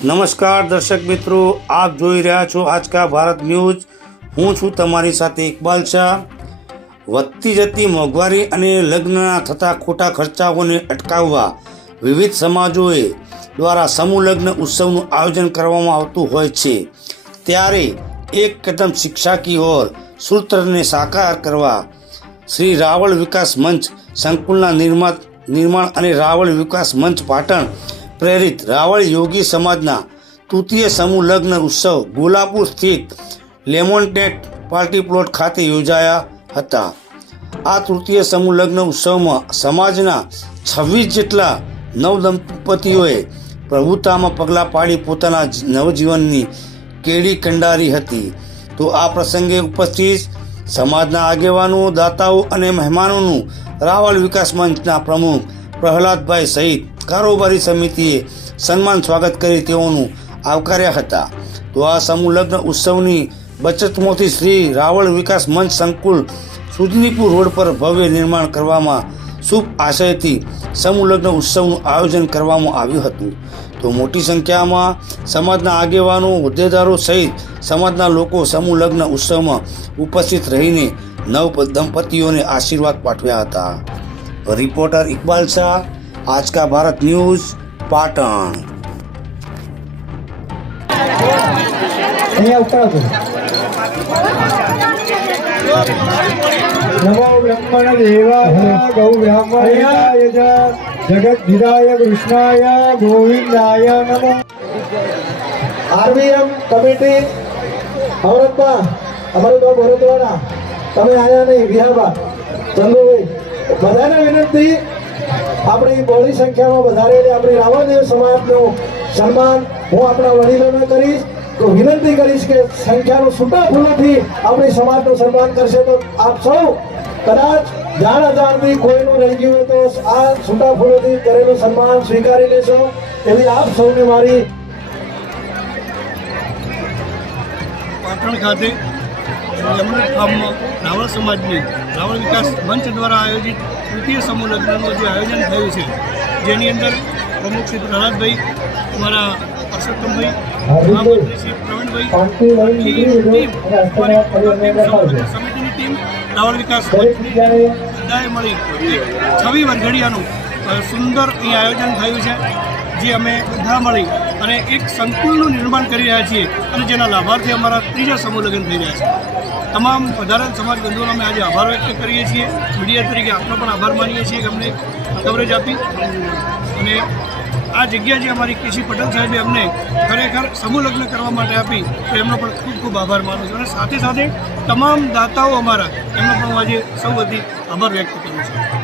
નમસ્કાર દર્શક મિત્રો, આપ જોઈ રહ્યા છો આજકા ભારત ન્યૂઝ। હું છું તમારી સાથે ઇકબાલ શાહ। વધતી જતી મોંઘવારી અને લગ્નના થતા ખોટા ખર્ચાઓને અટકાવવા વિવિધ સમાજોએ દ્વારા સમૂહ લગ્ન ઉત્સવનું આયોજન કરવામાં આવતું હોય છે। ત્યારે એક કદમ શિક્ષા કી ઓર સૂત્રને સાકાર કરવા શ્રી રાવળ વિકાસ મંચ સંકુલના નિર્માણ અને રાવળ વિકાસ મંચ પાટણ પ્રેરિત રાવળ યોગી સમાજના તૃતીય સમૂહ લગ્ન ઉત્સવ ગોલાપુર સ્થિત લેમોન્ટેટ પાર્ટી પ્લોટ ખાતે યોજાયા હતા। આ તૃતીય સમૂહ લગ્ન ઉત્સવમાં સમાજના 26 જેટલા નવદંપતીઓએ પ્રભુતામાં પગલાં પાડી પોતાના નવજીવનની કેડી કંડારી હતી। તો આ પ્રસંગે ઉપસ્થિત સમાજના આગેવાનો, દાતાઓ અને મહેમાનોનું રાવળ વિકાસ મંચના પ્રમુખ પ્રહલાદભાઈ સહિત કારોબારી સમિતિએ સન્માન સ્વાગત કરી તેઓનું આવકાર્યા હતા। તો આ સમૂહ લગ્ન ઉત્સવની બચતમાંથી શ્રી રાવળ વિકાસ મંચ સંકુલ સુજનીપુર રોડ પર ભવ્ય નિર્માણ કરવામાં શુભ આશયથી સમૂહ લગ્ન ઉત્સવનું આયોજન કરવામાં આવ્યું હતું। તો મોટી સંખ્યામાં સમાજના આગેવાનો, હોદ્દેદારો સહિત સમાજના લોકો સમૂહ લગ્ન ઉત્સવમાં ઉપસ્થિત રહીને નવ દંપતીઓને આશીર્વાદ પાઠવ્યા હતા। રિપોર્ટર ઇકબાલ શાહ, आज का भारत न्यूज, पाटण। नमो ब्रह्मण देवाय गौ ब्राह्मणाय जगत विदाय कृष्णाय गोविंदाय नमो। आरबीएम कमिटी औरतबा અમારે તો ભરતવાડા તમે આયા નહીં વિહાબા ચંદુભાઈ બધાને વિનંતી આપણી બહોળી સંખ્યામાં વધારેલી આપણી રાવળદેવ સમાજનું સન્માન હું આપણા વડીલોને કરીશ। તો વિનંતી કરીશ કે સંખ્યાનું છૂટા ફૂલોથી આપણી સમાજનું સન્માન કરશે તો આપ સૌ કદાચ જાણ અજાણથી કોઈનું રહી ગયું હોય તો આ છૂટા ફૂલોથી કરેલું સન્માન સ્વીકારી લેશો એવી આપ સૌને મારી। પાટણ ખાતે લેમોનેટ ફાર્મમાં રાવળ સમાજની રાવળ વિકાસ મંચ દ્વારા આયોજિત તૃતીય સમૂહ લગ્નનું જે આયોજન થયું છે, જેની અંદર પ્રમુખ શ્રી પ્રહલાદભાઈ, અમારા પરસોત્તમભાઈ, મહામંત્રી શ્રી પ્રવીણભાઈ, સમિતિની ટીમ, રાવળ વિકાસ મંચની બધાએ મળી 26 વરઘડિયાનું સુંદર અહીં આયોજન થયું છે, જે અમે બધા મળી અને એક સંકુલનું નિર્માણ કરી રહ્યા છીએ અને જેના લાભાર્થી અમારા ત્રીજા સમૂહ લગ્ન થઈ રહ્યા છે। તમામ વધારાના સમાજ બંધુઓનો અમે આજે આભાર વ્યક્ત કરીએ છીએ। મીડિયા તરીકે આપનો પણ આભાર માનીએ છીએ કે અમને કવરેજ આપી અને આ જગ્યા જે અમારી કેસી પટેલ સાહેબે અમને ખરેખર સમૂહ લગ્ન કરવા માટે આપી તો એમનો પણ ખૂબ ખૂબ આભાર માનું છું અને સાથે સાથે તમામ દાતાઓ અમારા એમનો પણ હું આજે સૌ વતી આભાર વ્યક્ત કરું છું।